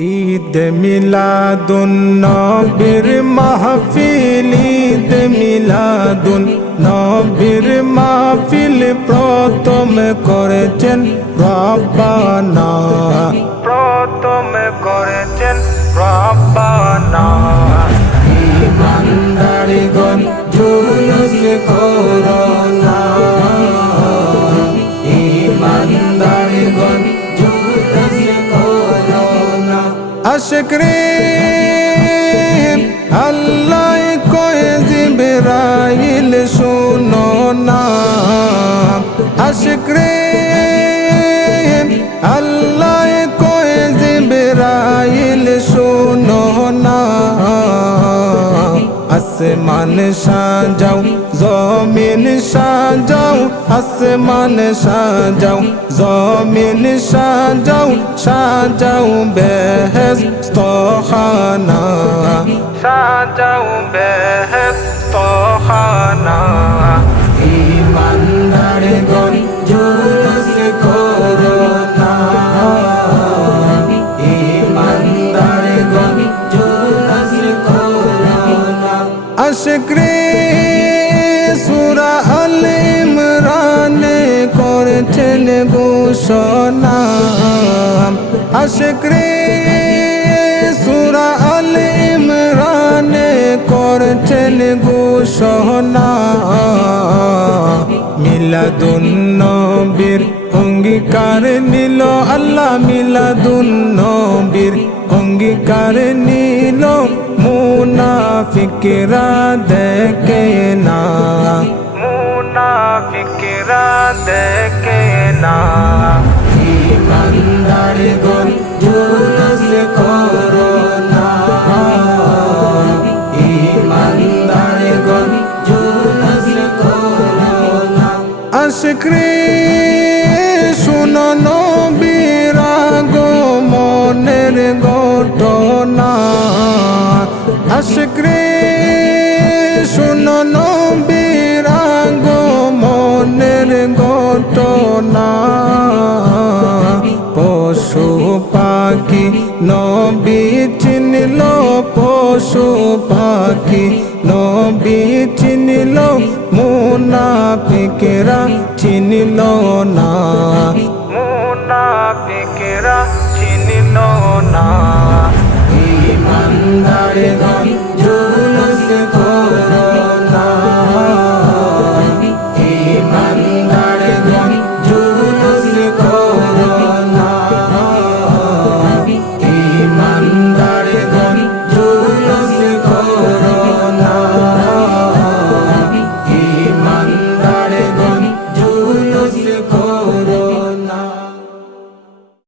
ঈদ মিলাদুন নবীর মাহফিল, ঈদ মিলাদুন নবীর মাহফিল প্রথম করেছেন রব্বানা, প্রথম করেছেন রব্বানা। ইমানদারিগণ জুলুস করো না, ইমানদারিগণ জুলুস করো না। আশিক রে আল্লাহ কয় জিবরাইল শুনো না, আশিক রে আল্লাহ কয় জিবরাইল শুনো না। আসমান সাজাও জমিন সাজাও, আসমান সাজাও জমিন সাজাও, সাজাও বেহেশত খানা, সাজাও বেহেশত খানা। ইমানদারগণ জুলুস করো না, ইমানদারগণ জুলুস করো না। আশিক রে সূরা আল ইমরানে করেছেন ঘোষণা, আশিক রে সূরা আল ইমরানে করেছেন ঘোষণা। মিলাদুন নবীর অঙ্গীকার নিল আল্লাহ, মিলাদুন নবীর অঙ্গীকার নিল, মুনাফিকরা দেখে না, মুনাফিকরা দেখে না। ইমানদারগণ জুলুস করো না, ইমানদারগণ জুলুস করো না। আশিক রে শুনো নবীর আগমনের ঘটনা, আশিক রে শুনো নবীর আগমনের ঘটনা। পশু পাখি নবী চিনল, পশু পাখি নবী চিনল, মুনাফিকরা চিনল না, মুনাফিকরা চিনল